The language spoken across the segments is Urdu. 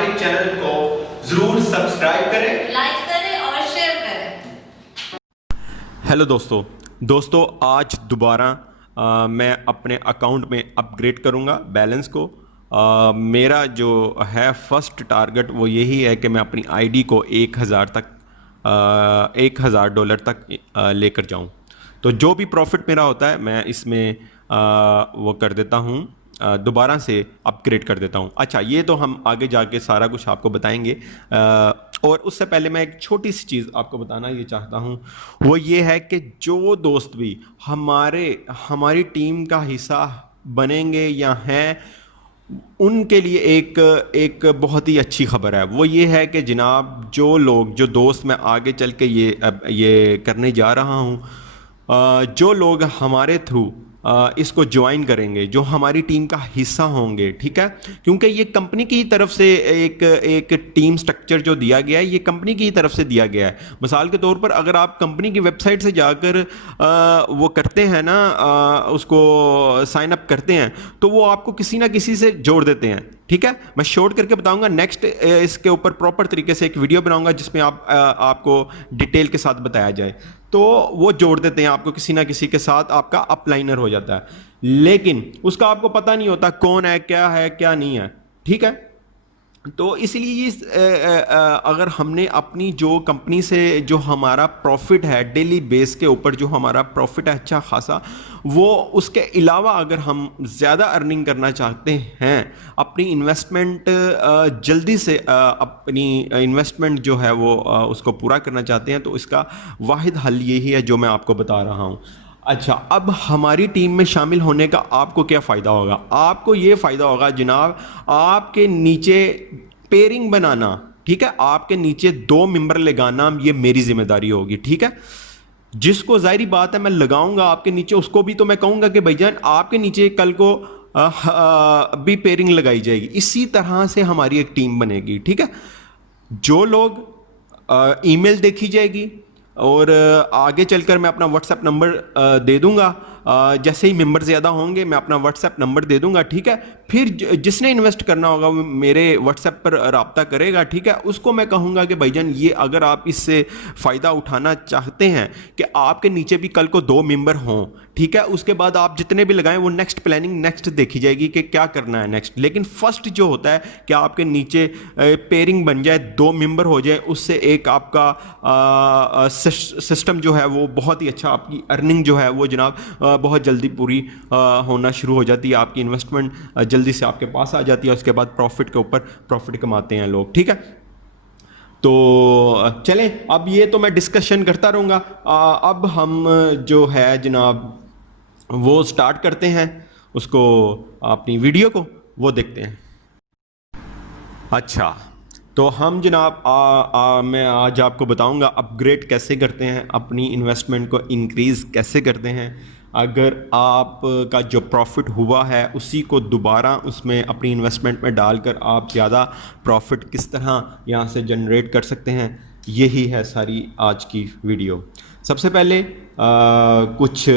ہمارے چینل کو ضرور سبسکرائب کریں، لائک کریں اور شیئر کریں۔ ہیلو دوستو آج دوبارہ میں اپنے اکاؤنٹ میں اپ گریڈ کروں گا بیلنس کو۔ میرا جو ہے فرسٹ ٹارگٹ وہ یہی ہے کہ میں اپنی آئی ڈی کو $1,000 تک لے کر جاؤں۔ تو جو بھی پروفٹ میرا ہوتا ہے میں اس میں وہ کر دیتا ہوں، دوبارہ سے اپ گریڈ کر دیتا ہوں۔ اچھا، یہ تو ہم آگے جا کے سارا کچھ آپ کو بتائیں گے، اور اس سے پہلے میں ایک چھوٹی سی چیز آپ کو بتانا یہ چاہتا ہوں، وہ یہ ہے کہ جو دوست بھی ہماری ٹیم کا حصہ بنیں گے یا ہیں، ان کے لیے ایک بہت ہی اچھی خبر ہے۔ وہ یہ ہے کہ جناب جو دوست میں آگے چل کے یہ کرنے جا رہا ہوں، جو لوگ ہمارے تھرو اس کو جوائن کریں گے، جو ہماری ٹیم کا حصہ ہوں گے، ٹھیک ہے، کیونکہ یہ کمپنی کی طرف سے ایک ٹیم سٹرکچر جو دیا گیا ہے، یہ کمپنی کی طرف سے دیا گیا ہے۔ مثال کے طور پر اگر آپ کمپنی کی ویب سائٹ سے جا کر وہ کرتے ہیں نا، اس کو سائن اپ کرتے ہیں، تو وہ آپ کو کسی نہ کسی سے جوڑ دیتے ہیں، ٹھیک ہے۔ میں شارٹ کر کے بتاؤں گا، نیکسٹ اس کے اوپر پراپر طریقے سے ایک ویڈیو بناؤں گا جس میں آپ کو ڈیٹیل کے ساتھ بتایا جائے۔ تو وہ جوڑ دیتے ہیں آپ کو کسی نہ کسی کے ساتھ، آپ کا اپ لائنر ہو جاتا ہے، لیکن اس کا آپ کو پتہ نہیں ہوتا کون ہے کیا نہیں ہے، ٹھیک ہے۔ تو اس لیے اگر ہم نے اپنی جو کمپنی سے جو ہمارا پروفٹ ہے ڈیلی بیس کے اوپر، جو ہمارا پروفٹ ہے اچھا خاصا، وہ اس کے علاوہ اگر ہم زیادہ ارننگ کرنا چاہتے ہیں، اپنی انویسٹمنٹ جلدی سے اپنی انویسٹمنٹ جو ہے وہ اس کو پورا کرنا چاہتے ہیں، تو اس کا واحد حل یہی ہے جو میں آپ کو بتا رہا ہوں۔ اچھا، اب ہماری ٹیم میں شامل ہونے کا آپ کو کیا فائدہ ہوگا؟ آپ کو یہ فائدہ ہوگا جناب، آپ کے نیچے پیرنگ بنانا، ٹھیک ہے، آپ کے نیچے 2 ممبر لگانا یہ میری ذمہ داری ہوگی، ٹھیک ہے۔ جس کو ظاہری بات ہے میں لگاؤں گا آپ کے نیچے، اس کو بھی تو میں کہوں گا کہ بھائی جان آپ کے نیچے کل کو بھی پیرنگ لگائی جائے گی۔ اسی طرح سے ہماری ایک ٹیم بنے گی، ٹھیک ہے۔ جو لوگ ای میل دیکھی جائے گی، اور آگے چل کر میں اپنا واٹس ایپ نمبر دے دوں گا، جیسے ہی ممبر زیادہ ہوں گے میں اپنا واٹس ایپ نمبر دے دوں گا، ٹھیک ہے۔ پھر جس نے انویسٹ کرنا ہوگا وہ میرے واٹس ایپ پر رابطہ کرے گا، ٹھیک ہے۔ اس کو میں کہوں گا کہ بھائی جان یہ اگر آپ اس سے فائدہ اٹھانا چاہتے ہیں کہ آپ کے نیچے بھی کل کو 2 ممبر ہوں، ٹھیک ہے، اس کے بعد آپ جتنے بھی لگائیں وہ نیکسٹ پلاننگ نیکسٹ دیکھی جائے گی کہ کیا کرنا ہے نیکسٹ، لیکن فرسٹ جو ہوتا ہے کہ آپ کے نیچے پیرنگ بن جائے، 2 ممبر ہو جائے، اس سے ایک آپ کا سسٹم جو ہے وہ بہت ہی اچھا، آپ کی ارننگ جو ہے وہ جناب بہت جلدی پوری ہونا شروع ہو جاتی ہے، آپ کی انویسٹمنٹ جلدی سے آپ کے پاس آ جاتی ہے، اس کے بعد پروفٹ کے اوپر پروفٹ کماتے ہیں لوگ، ٹھیک ہے۔ تو چلیں، اب یہ تو میں ڈسکشن کرتا رہوں گا، اب ہم جو ہے جناب وہ سٹارٹ کرتے ہیں اس کو، اپنی ویڈیو کو وہ دیکھتے ہیں۔ اچھا، تو ہم جناب میں آج آپ کو بتاؤں گا اپ گریڈ کیسے کرتے ہیں، اپنی انویسٹمنٹ کو انکریز کیسے کرتے ہیں، اگر آپ کا جو پروفٹ ہوا ہے اسی کو دوبارہ اس میں اپنی انویسٹمنٹ میں ڈال کر آپ زیادہ پروفٹ کس طرح یہاں سے جنریٹ کر سکتے ہیں، یہی ہے ساری آج کی ویڈیو۔ سب سے پہلے کچھ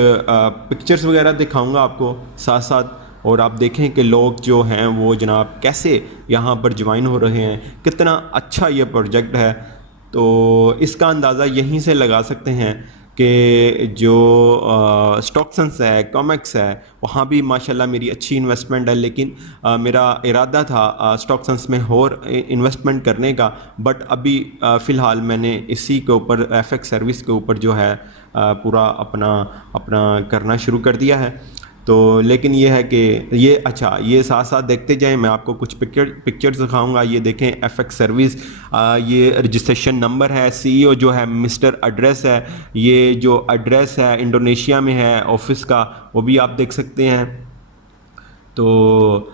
پکچرز وغیرہ دکھاؤں گا آپ کو ساتھ ساتھ، اور آپ دیکھیں کہ لوگ جو ہیں وہ جناب کیسے یہاں پر جوائن ہو رہے ہیں، کتنا اچھا یہ پروجیکٹ ہے۔ تو اس کا اندازہ یہیں سے لگا سکتے ہیں کہ جو اسٹاکسنس ہے، کومیکس ہے، وہاں بھی ماشاءاللہ میری اچھی انویسٹمنٹ ہے، لیکن میرا ارادہ تھا اسٹاکسنس میں اور انویسٹمنٹ کرنے کا، بٹ ابھی فی الحال میں نے اسی کے اوپر ایف ایکس سروس کے اوپر جو ہے پورا اپنا کرنا شروع کر دیا ہے۔ تو لیکن یہ ہے کہ یہ ساتھ ساتھ دیکھتے جائیں، میں آپ کو کچھ پکچرز دکھاؤں گا۔ یہ دیکھیں ایف ایکس سروس، یہ رجسٹریشن نمبر ہے، سی ای او جو ہے مسٹر ایڈریس ہے، یہ جو ایڈریس ہے انڈونیشیا میں ہے آفس کا، وہ بھی آپ دیکھ سکتے ہیں۔ تو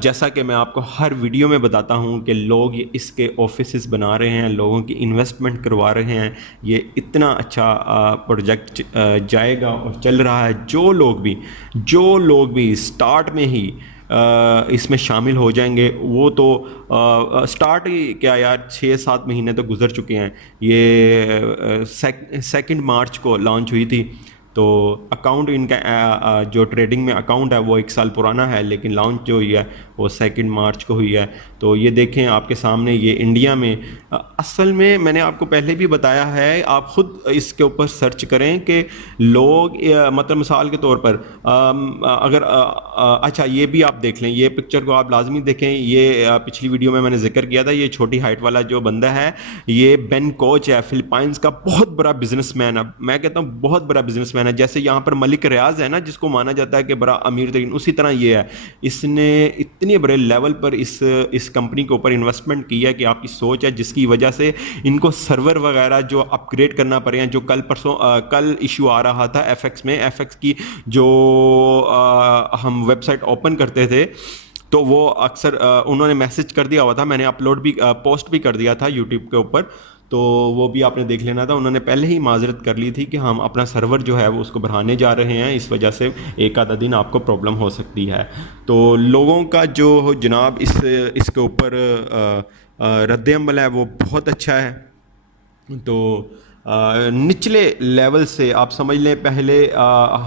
جیسا کہ میں آپ کو ہر ویڈیو میں بتاتا ہوں کہ لوگ اس کے آفیسز بنا رہے ہیں، لوگوں کی انویسٹمنٹ کروا رہے ہیں، یہ اتنا اچھا پروجیکٹ جائے گا اور چل رہا ہے۔ جو لوگ بھی سٹارٹ میں ہی اس میں شامل ہو جائیں گے، وہ تو سٹارٹ ہی کیا یار، 6-7 مہینے تو گزر چکے ہیں، یہ 2 مارچ کو لانچ ہوئی تھی، تو اکاؤنٹ ان کا جو ٹریڈنگ میں اکاؤنٹ ہے وہ 1 سال پرانا ہے، لیکن لانچ جو ہوئی ہے وہ 2 مارچ کو ہوئی ہے. تو یہ دیکھیں آپ کے سامنے، یہ انڈیا میں اصل میں نے آپ کو پہلے بھی بتایا ہے، آپ خود اس کے اوپر سرچ کریں کہ لوگ مطلب مثال کے طور پر اگر اچھا یہ بھی آپ دیکھ لیں، یہ پکچر کو آپ لازمی دیکھیں. یہ پچھلی ویڈیو میں نے ذکر کیا تھا، یہ چھوٹی ہائٹ والا جو بندہ ہے یہ بین کوچ ہے، فلپائنس کا بہت بڑا بزنس مین ہے. میں کہتا ہوں بہت بڑا بزنس مین ہے. جیسے یہاں پر ملک ریاض ہے نا، جس کو مانا جاتا ہے کہ بڑا امیر ترین، اسی طرح یہ ہے. اس نے اتنے بڑے لیول پر اس کمپنی کے اوپر انویسٹمنٹ کی ہے کہ آپ کی سوچ ہے، جس کی وجہ سے ان کو سرور وغیرہ جو اپ گریڈ کرنا پڑے ہیں. جو کل ایشو آ رہا تھا ایف ایکس میں، ایف ایکس کی جو ہم ویب سائٹ اوپن کرتے تھے تو وہ اکثر انہوں نے میسج کر دیا ہوا تھا، میں نے اپلوڈ بھی پوسٹ بھی کر دیا تھا یوٹیوب کے اوپر، تو وہ بھی آپ نے دیکھ لینا تھا. انہوں نے پہلے ہی معذرت کر لی تھی کہ ہم اپنا سرور جو ہے وہ اس کو بڑھانے جا رہے ہیں، اس وجہ سے ایک آدھا دن آپ کو پرابلم ہو سکتی ہے. تو لوگوں کا جو جناب اس کے اوپر رد عمل ہے وہ بہت اچھا ہے. تو نچلے لیول سے آپ سمجھ لیں، پہلے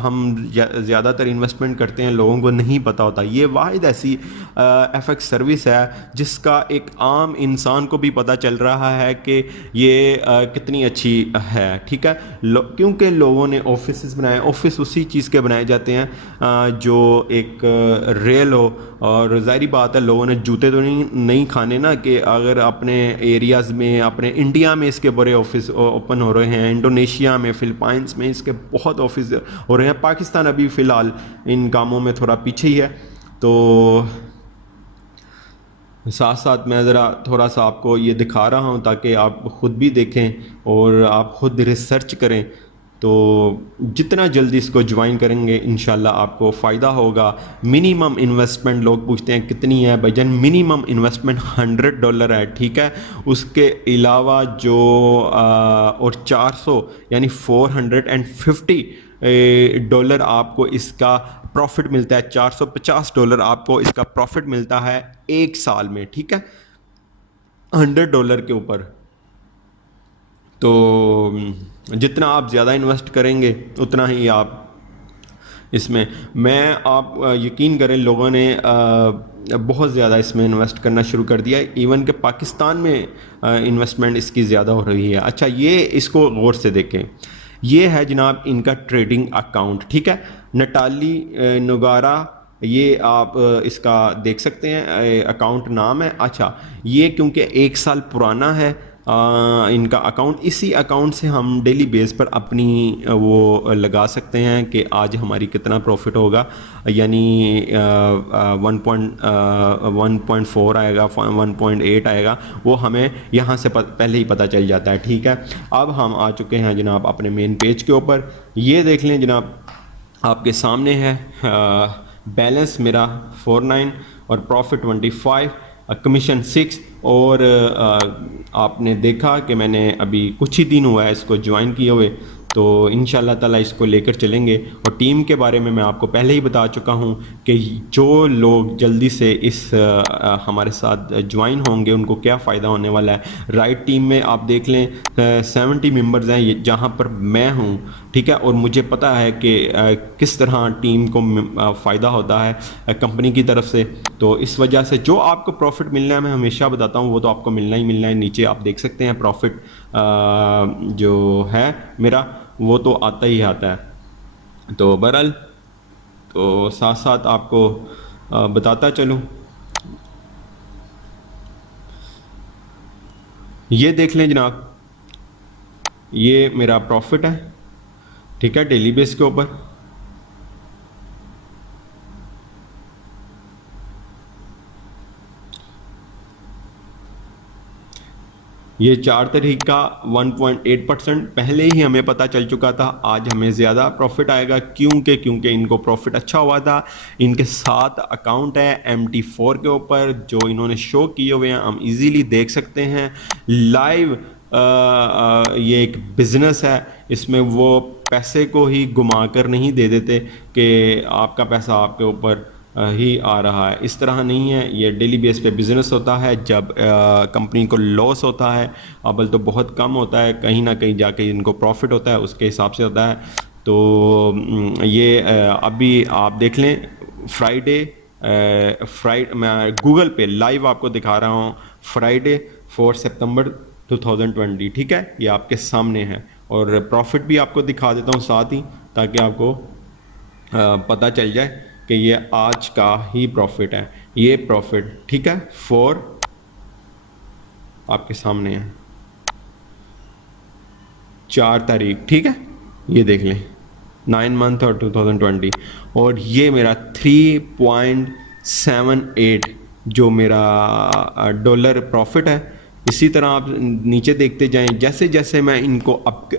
ہم زیادہ تر انویسٹمنٹ کرتے ہیں، لوگوں کو نہیں پتہ ہوتا. یہ واحد ایسی ایف ایکس سروس ہے جس کا ایک عام انسان کو بھی پتہ چل رہا ہے کہ یہ کتنی اچھی ہے. ٹھیک ہے، کیونکہ لوگوں نے آفسز بنائے. آفس اسی چیز کے بنائے جاتے ہیں جو ایک ریل ہو. اور ظاہری بات ہے لوگوں نے جوتے تو نہیں کھانے نا، کہ اگر اپنے ایریاز میں، اپنے انڈیا میں اس کے بڑے آفس اوپن ہو رہے ہیں، انڈونیشیا میں، فلپائنس میں اس کے بہت آفس ہو رہے ہیں. پاکستان ابھی فی الحال ان کاموں میں تھوڑا پیچھے ہی ہے. تو ساتھ ساتھ میں ذرا تھوڑا سا آپ کو یہ دکھا رہا ہوں تاکہ آپ خود بھی دیکھیں اور آپ خود ریسرچ کریں. تو جتنا جلدی اس کو جوائن کریں گے انشاءاللہ آپ کو فائدہ ہوگا. منیمم انویسٹمنٹ لوگ پوچھتے ہیں کتنی ہے بھائی جان، منیمم انویسٹمنٹ $100 ہے. ٹھیک ہے، اس کے علاوہ جو اور 400 یعنی $450 آپ کو اس کا پروفٹ ملتا ہے. $450 آپ کو اس کا پروفٹ ملتا ہے 1 سال میں. ٹھیک ہے، $100 کے اوپر. تو جتنا آپ زیادہ انویسٹ کریں گے اتنا ہی آپ اس میں آپ یقین کریں لوگوں نے بہت زیادہ اس میں انویسٹ کرنا شروع کر دیا ہے. ایون کہ پاکستان میں انویسٹمنٹ اس کی زیادہ ہو رہی ہے. اچھا یہ اس کو غور سے دیکھیں، یہ ہے جناب ان کا ٹریڈنگ اکاؤنٹ. ٹھیک ہے، نٹالی نوگارا، یہ آپ اس کا دیکھ سکتے ہیں اکاؤنٹ نام ہے. اچھا یہ کیونکہ 1 سال پرانا ہے ان کا اکاؤنٹ، اسی اکاؤنٹ سے ہم ڈیلی بیس پر اپنی وہ لگا سکتے ہیں کہ آج ہماری کتنا پروفٹ ہوگا. یعنی 1.4 آئے گا، 1.8 آئے گا، وہ ہمیں یہاں سے پہلے ہی پتہ چل جاتا ہے. ٹھیک ہے، اب ہم آ چکے ہیں جناب اپنے مین پیج کے اوپر. یہ دیکھ لیں جناب آپ کے سامنے ہے بیلنس میرا 49 اور پروفٹ 25، کمیشن 6. اور آپ نے دیکھا کہ میں نے ابھی کچھ ہی دن ہوا ہے اس کو جوائن کیے ہوئے، تو انشاءاللہ تعالیٰ اس کو لے کر چلیں گے. اور ٹیم کے بارے میں آپ کو پہلے ہی بتا چکا ہوں کہ جو لوگ جلدی سے اس ہمارے ساتھ جوائن ہوں گے ان کو کیا فائدہ ہونے والا ہے. رائٹ ٹیم میں آپ دیکھ لیں 70 ممبرز ہیں جہاں پر میں ہوں. ٹھیک ہے، اور مجھے پتہ ہے کہ کس طرح ٹیم کو فائدہ ہوتا ہے کمپنی کی طرف سے. تو اس وجہ سے جو آپ کو پروفٹ ملنا ہے میں ہمیشہ بتاتا ہوں وہ تو آپ کو ملنا ہی ملنا ہے. نیچے آپ دیکھ سکتے ہیں پروفٹ جو ہے میرا وہ تو آتا ہی آتا ہے. تو بہرحال تو ساتھ ساتھ آپ کو بتاتا چلوں. یہ دیکھ لیں جناب، یہ میرا پروفٹ ہے. ٹھیک ہے، ڈیلی بیس کے اوپر. یہ 4 تاریخ کا 1.8% پہلے ہی ہمیں پتہ چل چکا تھا. آج ہمیں زیادہ پروفٹ آئے گا کیونکہ ان کو پروفٹ اچھا ہوا تھا. ان کے ساتھ اکاؤنٹ ہے MT4 کے اوپر جو انہوں نے شو کیے ہوئے ہیں، ہم ایزیلی دیکھ سکتے ہیں لائیو. یہ ایک بزنس ہے، اس میں وہ پیسے کو ہی گما کر نہیں دے دیتے کہ آپ کا پیسہ آپ کے اوپر ہی آ رہا ہے. اس طرح نہیں ہے، یہ ڈیلی بیس پہ بزنس ہوتا ہے. جب کمپنی کو لاس ہوتا ہے، ابل تو بہت کم ہوتا ہے، کہیں نہ کہیں جا کے ان کو پروفٹ ہوتا ہے، اس کے حساب سے ہوتا ہے. تو یہ ابھی آپ دیکھ لیں فرائیڈے میں گوگل پہ لائیو آپ کو دکھا رہا ہوں، فرائیڈے 4 سپتمبر 2020، ٹھیک ہے، یہ آپ کے سامنے ہے، اور پروفٹ بھی آپ کو دکھا دیتا ہوں ساتھ ہی تاکہ آپ کو پتہ چل جائے کہ یہ آج کا ہی پروفٹ ہے، یہ پروفٹ، ٹھیک ہے، 4 آپ کے سامنے ہے، 4 تاریخ، ٹھیک ہے، یہ دیکھ لیں 9 منتھ اور 2020، اور یہ میرا 3.78 جو میرا ڈالر پروفٹ ہے۔ اسی طرح آپ نیچے دیکھتے جائیں، جیسے جیسے میں ان کو اپ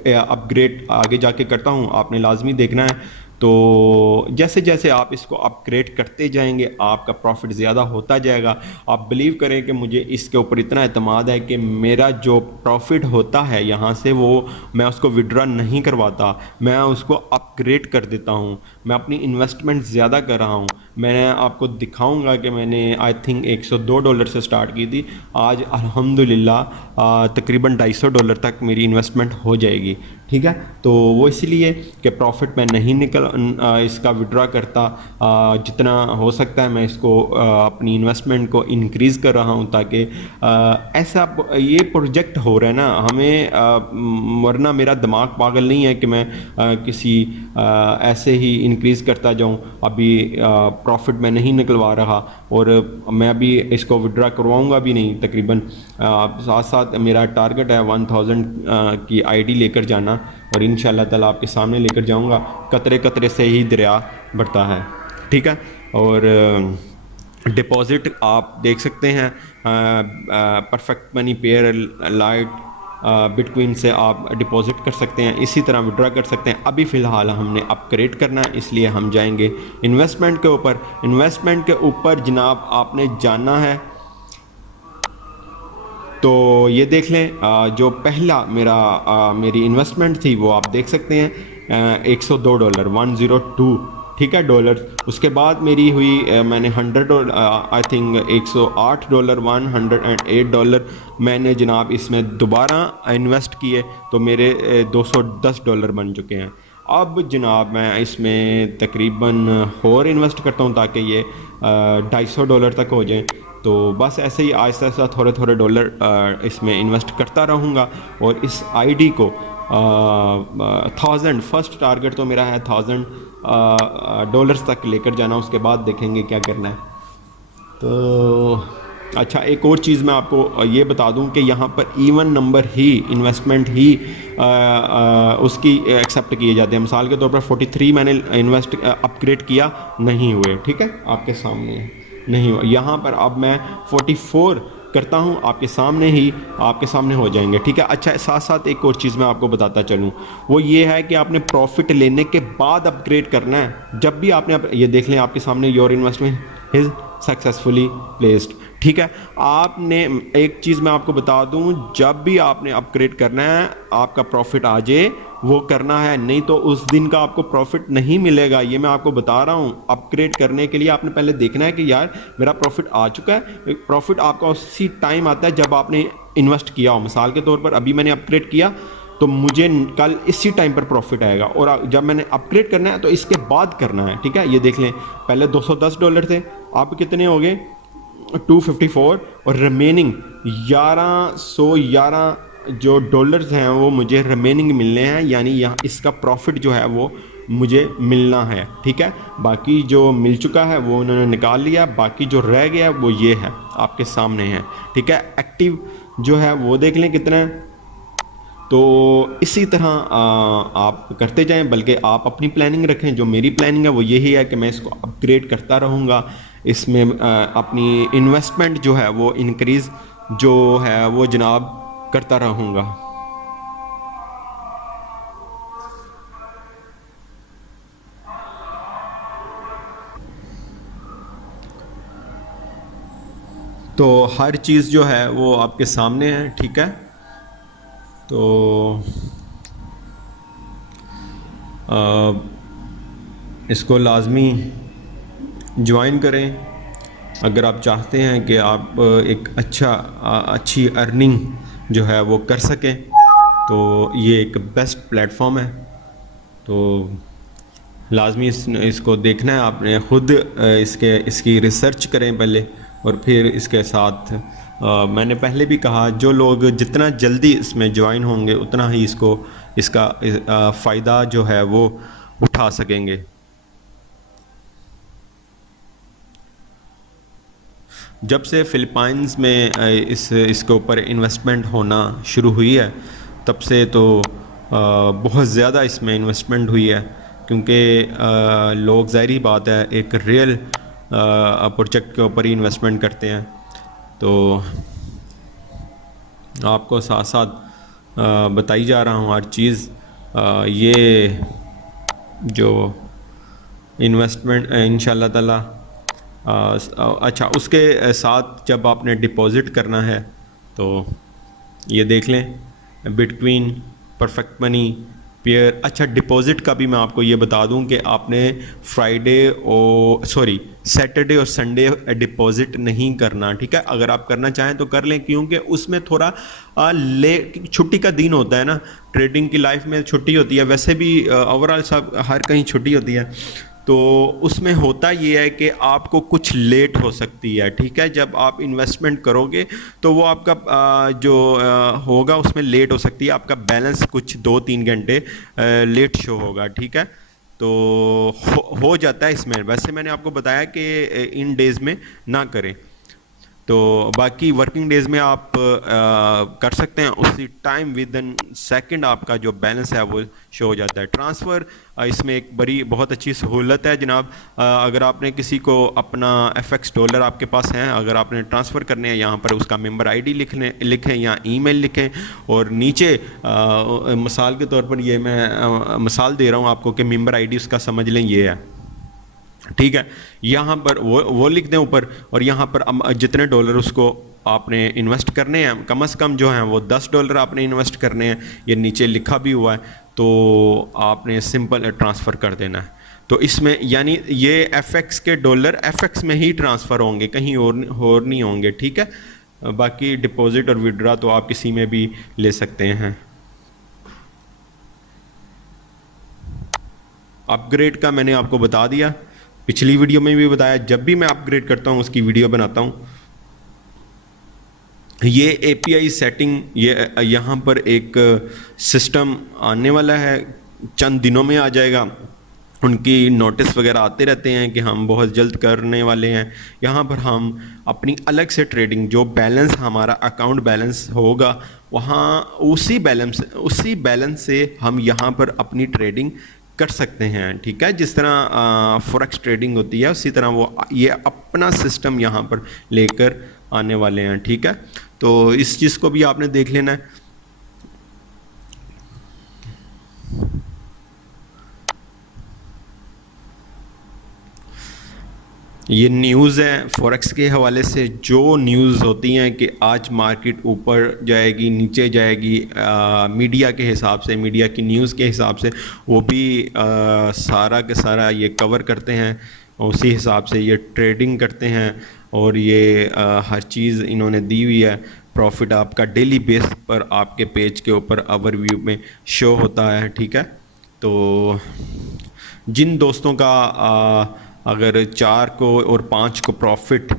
گریڈ آگے جا کے کرتا ہوں، آپ نے لازمی دیکھنا ہے، تو جیسے جیسے آپ اس کو اپ گریڈ کرتے جائیں گے آپ کا پروفٹ زیادہ ہوتا جائے گا۔ آپ بلیو کریں کہ مجھے اس کے اوپر اتنا اعتماد ہے کہ میرا جو پروفٹ ہوتا ہے یہاں سے وہ میں اس کو ودرا نہیں کرواتا، میں اس کو اپ گریڈ کر دیتا ہوں، میں اپنی انویسٹمنٹ زیادہ کر رہا ہوں۔ میں آپ کو دکھاؤں گا کہ میں نے آئی تھنک $102 سے سٹارٹ کی تھی، آج الحمدللہ تقریباً $250 تک میری انویسٹمنٹ ہو جائے گی، ٹھیک ہے۔ تو وہ اس لیے کہ پروفٹ میں نہیں اس کا ودرا کرتا، جتنا ہو سکتا ہے میں اس کو اپنی انویسٹمنٹ کو انکریز کر رہا ہوں، تاکہ ایسا یہ پروجیکٹ ہو رہا ہے نا ہمیں، ورنہ میرا دماغ پاگل نہیں ہے کہ میں کسی ایسے ہی انکریز کرتا جاؤں۔ ابھی پروفٹ میں نہیں نکلوا رہا اور میں ابھی اس کو ودرا کرواؤں گا بھی نہیں تقریباً، ساتھ ساتھ میرا ٹارگٹ ہے 1000 کی آئی ڈی لے کر جانا، اور انشاءاللہ تعالیٰ آپ کے سامنے لے کر جاؤں گا۔ قطرے قطرے سے ہی دریا بڑھتا ہے، ٹھیک ہے۔ اور ڈپازٹ آپ دیکھ سکتے ہیں، Perfect Money, Payeer, light, bitcoin سے آپ ڈپازٹ کر سکتے ہیں، اسی طرح ودرا کر سکتے ہیں۔ ابھی فی الحال ہم نے اپ گریڈ کرنا ہے، اس لیے ہم جائیں گے انویسٹمنٹ کے اوپر۔ انویسٹمنٹ کے اوپر جناب آپ نے جانا ہے، تو یہ دیکھ لیں جو پہلا میری انویسٹمنٹ تھی وہ آپ دیکھ سکتے ہیں $102، 102، ٹھیک ہے، ڈالر۔ اس کے بعد میری ہوئی میں نے $100، آئی تھنک $108، $108 میں نے جناب اس میں دوبارہ انویسٹ کیے، تو میرے $210 بن چکے ہیں۔ اب جناب میں اس میں تقریباً اور انویسٹ کرتا ہوں تاکہ یہ $250 تک ہو جائیں، تو بس ایسے ہی آہستہ آہستہ تھوڑے تھوڑے ڈالر اس میں انویسٹ کرتا رہوں گا، اور اس آئی ڈی کو 1000، فرسٹ ٹارگٹ تو میرا ہے $1000 تک لے کر جانا، اس کے بعد دیکھیں گے کیا کرنا ہے۔ تو اچھا، ایک اور چیز میں آپ کو یہ بتا دوں کہ یہاں پر ایون نمبر ہی انویسٹمنٹ ہی اس کی ایکسیپٹ کیے جاتے ہیں۔ مثال کے طور پر 43 میں نے انویسٹ اپ گریڈ کیا، نہیں ہوئے، ٹھیک ہے، آپ کے سامنے نہیں ہوا۔ یہاں پر اب میں 44 کرتا ہوں، آپ کے سامنے ہو جائیں گے، ٹھیک ہے۔ اچھا، ساتھ ساتھ ایک اور چیز میں آپ کو بتاتا چلوں، وہ یہ ہے کہ آپ نے پروفٹ لینے کے بعد اپ گریڈ کرنا ہے۔ جب بھی آپ نے یہ دیکھ لیں آپ کے سامنے your investment is successfully placed, ٹھیک ہے۔ آپ نے ایک چیز میں آپ کو بتا دوں، جب بھی آپ نے اپ گریڈ کرنا ہے، آپ کا پروفٹ آ جائے وہ کرنا ہے، نہیں تو اس دن کا آپ کو پروفٹ نہیں ملے گا، یہ میں آپ کو بتا رہا ہوں۔ اپ گریڈ کرنے کے لیے آپ نے پہلے دیکھنا ہے کہ یار میرا پروفٹ آ چکا ہے۔ پروفٹ آپ کا اسی ٹائم آتا ہے جب آپ نے انویسٹ کیا ہو۔ مثال کے طور پر ابھی میں نے اپ گریڈ کیا تو مجھے کل اسی ٹائم پر پروفٹ آئے گا، اور جب میں نے اپ گریڈ کرنا ہے تو اس کے بعد کرنا ہے، ٹھیک ہے۔ یہ دیکھ لیں، پہلے $210 تھے، آپ کتنے ہو گئے؟ 254، اور ریمیننگ 1111 جو ڈالرز ہیں وہ مجھے ریمیننگ ملنے ہیں، یعنی یہاں اس کا پروفٹ جو ہے وہ مجھے ملنا ہے، ٹھیک ہے۔ باقی جو مل چکا ہے وہ انہوں نے نکال لیا، باقی جو رہ گیا وہ یہ ہے، آپ کے سامنے ہے، ٹھیک ہے۔ ایکٹیو جو ہے وہ دیکھ لیں کتنا ہے۔ تو اسی طرح آپ کرتے جائیں، بلکہ آپ اپنی پلاننگ رکھیں۔ جو میری پلاننگ ہے وہ یہی ہے کہ میں اس کو اپ گریڈ کرتا رہوں گا، اس میں اپنی انویسٹمنٹ جو ہے وہ انکریز جو ہے وہ جناب کرتا رہوں گا۔ تو ہر چیز جو ہے وہ آپ کے سامنے ہے، ٹھیک ہے۔ تو اس کو لازمی جوائن کریں اگر آپ چاہتے ہیں کہ آپ ایک اچھی ارننگ جو ہے وہ کر سکیں، تو یہ ایک بیسٹ پلیٹ فارم ہے۔ تو لازمی اس کو دیکھنا ہے آپ نے خود، اس کی ریسرچ کریں پہلے، اور پھر اس کے ساتھ میں نے پہلے بھی کہا جو لوگ جتنا جلدی اس میں جوائن ہوں گے اتنا ہی اس کا فائدہ جو ہے وہ اٹھا سکیں گے. جب سے فلپائنز میں اس کے اوپر انویسٹمنٹ ہونا شروع ہوئی ہے تب سے تو بہت زیادہ اس میں انویسٹمنٹ ہوئی ہے، کیونکہ لوگ ظاہری بات ہے ایک ریئل پروجیکٹ کے اوپر ہی انویسٹمنٹ کرتے ہیں. تو آپ کو ساتھ ساتھ بتائی جا رہا ہوں ہر چیز. یہ جو انویسٹمنٹ انشاء اللہ تعالیٰ اچھا اس کے ساتھ جب آپ نے ڈپازٹ کرنا ہے تو یہ دیکھ لیں بٹوین پرفیکٹ منی پیئر. اچھا ڈپازٹ کا بھی میں آپ کو یہ بتا دوں کہ آپ نے سیٹرڈے اور سنڈے ڈپازٹ نہیں کرنا، ٹھیک ہے. اگر آپ کرنا چاہیں تو کر لیں، کیونکہ اس میں تھوڑا چھٹی کا دن ہوتا ہے نا، ٹریڈنگ کی لائف میں چھٹی ہوتی ہے، ویسے بھی اوورال سب ہر کہیں چھٹی ہوتی ہے. تو اس میں ہوتا یہ ہے کہ آپ کو کچھ لیٹ ہو سکتی ہے، ٹھیک ہے. جب آپ انویسٹمنٹ کرو گے تو وہ آپ کا جو ہوگا اس میں لیٹ ہو سکتی ہے، آپ کا بیلنس کچھ 2-3 گھنٹے لیٹ شو ہوگا، ٹھیک ہے. تو ہو جاتا ہے اس میں. ویسے میں نے آپ کو بتایا کہ ان ڈیز میں نہ کریں، تو باقی ورکنگ ڈیز میں آپ کر سکتے ہیں. اسی ٹائم ود ان سیکنڈ آپ کا جو بیلنس ہے وہ شو ہو جاتا ہے. ٹرانسفر اس میں ایک بہت اچھی سہولت ہے جناب. اگر آپ نے کسی کو اپنا FX ڈالر آپ کے پاس ہیں، اگر آپ نے ٹرانسفر کرنے ہیں، یہاں پر اس کا ممبر ID لکھیں یا ای میل لکھیں، اور نیچے مثال کے طور پر یہ میں مثال دے رہا ہوں آپ کو کہ ممبر ID اس کا سمجھ لیں یہ ہے، ٹھیک ہے. یہاں پر وہ لکھ دیں اوپر، اور یہاں پر جتنے ڈالر اس کو آپ نے انویسٹ کرنے ہیں، کم از کم جو ہیں وہ $10 آپ نے انویسٹ کرنے ہیں، یہ نیچے لکھا بھی ہوا ہے. تو آپ نے سمپل ٹرانسفر کر دینا ہے. تو اس میں یعنی یہ FX کے ڈالر FX میں ہی ٹرانسفر ہوں گے، کہیں اور نہیں ہوں گے، ٹھیک ہے. باقی ڈپازٹ اور وڈرا تو آپ کسی میں بھی لے سکتے ہیں. اپ گریڈ کا میں نے آپ کو بتا دیا، پچھلی ویڈیو میں بھی بتایا. جب بھی میں اپ گریڈ کرتا ہوں اس کی ویڈیو بناتا ہوں. یہ API سیٹنگ یہاں پر ایک سسٹم آنے والا ہے، چند دنوں میں آ جائے گا. ان کی نوٹس وغیرہ آتے رہتے ہیں کہ ہم بہت جلد کرنے والے ہیں. یہاں پر ہم اپنی الگ سے ٹریڈنگ، جو بیلنس ہمارا اکاؤنٹ بیلنس ہوگا وہاں اسی بیلنس سے ہم یہاں پر اپنی ٹریڈنگ کر سکتے ہیں، ٹھیک ہے. جس طرح فوریکس ٹریڈنگ ہوتی ہے اسی طرح یہ اپنا سسٹم یہاں پر لے کر آنے والے ہیں، ٹھیک ہے. تو اس چیز کو بھی آپ نے دیکھ لینا ہے. یہ نیوز ہے فوریکس کے حوالے سے، جو نیوز ہوتی ہیں کہ آج مارکیٹ اوپر جائے گی نیچے جائے گی، میڈیا کے حساب سے، میڈیا کی نیوز کے حساب سے، وہ بھی سارا کے سارا یہ کور کرتے ہیں. اسی حساب سے یہ ٹریڈنگ کرتے ہیں، اور یہ ہر چیز انہوں نے دی ہوئی ہے. پروفٹ آپ کا ڈیلی بیس پر آپ کے پیج کے اوپر اوور ویو میں شو ہوتا ہے، ٹھیک ہے. تو جن دوستوں کا اگر 4 کو اور 5 کو پروفٹ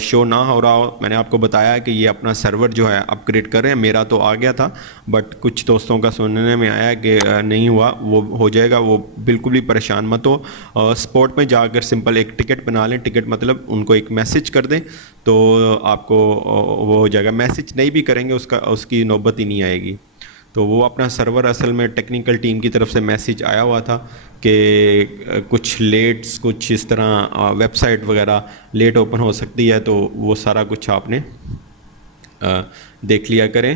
شو نہ ہو رہا ہو، میں نے آپ کو بتایا کہ یہ اپنا سرور جو ہے اپ گریڈ کر رہے ہیں. میرا تو آ گیا تھا، بٹ کچھ دوستوں کا سننے میں آیا کہ نہیں ہوا. وہ ہو جائے گا، وہ بالکل بھی پریشان مت ہو. سپورٹ میں جا کر سمپل ایک ٹکٹ بنا لیں. ٹکٹ مطلب ان کو ایک میسج کر دیں تو آپ کو وہ ہو جائے گا. میسج نہیں بھی کریں گے اس کی نوبت ہی نہیں آئے گی. تو وہ اپنا سرور اصل میں ٹیکنیکل ٹیم کی طرف سے میسج آیا ہوا تھا کہ کچھ لیٹس، کچھ اس طرح ویب سائٹ وغیرہ لیٹ اوپن ہو سکتی ہے. تو وہ سارا کچھ آپ نے دیکھ لیا کریں.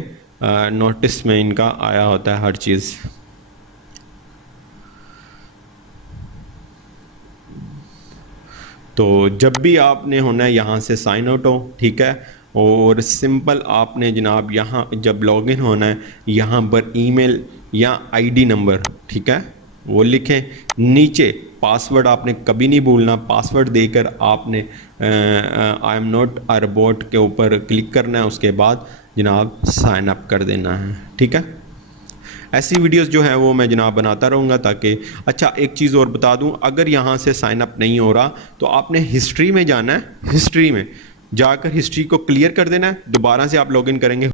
نوٹس میں ان کا آیا ہوتا ہے ہر چیز. تو جب بھی آپ نے ہونا ہے یہاں سے سائن آؤٹ ہو، ٹھیک ہے. اور سمپل آپ نے جناب یہاں جب لاگ ان ہونا ہے، یہاں پر ای میل یا ID نمبر، ٹھیک ہے، وہ لکھیں. نیچے پاسورڈ آپ نے کبھی نہیں بھولنا. پاسورڈ دے کر آپ نے I am not a robot کے اوپر کلک کرنا ہے. اس کے بعد جناب سائن اپ کر دینا ہے، ٹھیک ہے. ایسی ویڈیوز جو ہیں وہ میں جناب بناتا رہوں گا تاکہ اچھا ایک چیز اور بتا دوں, اگر یہاں سے سائن اپ نہیں ہو رہا تو آپ نے ہسٹری میں جانا ہے, ہسٹری میں جا کر ہسٹری کو کلیئر کر دینا ہے, دوبارہ سے آپ لاگ ان کریں گے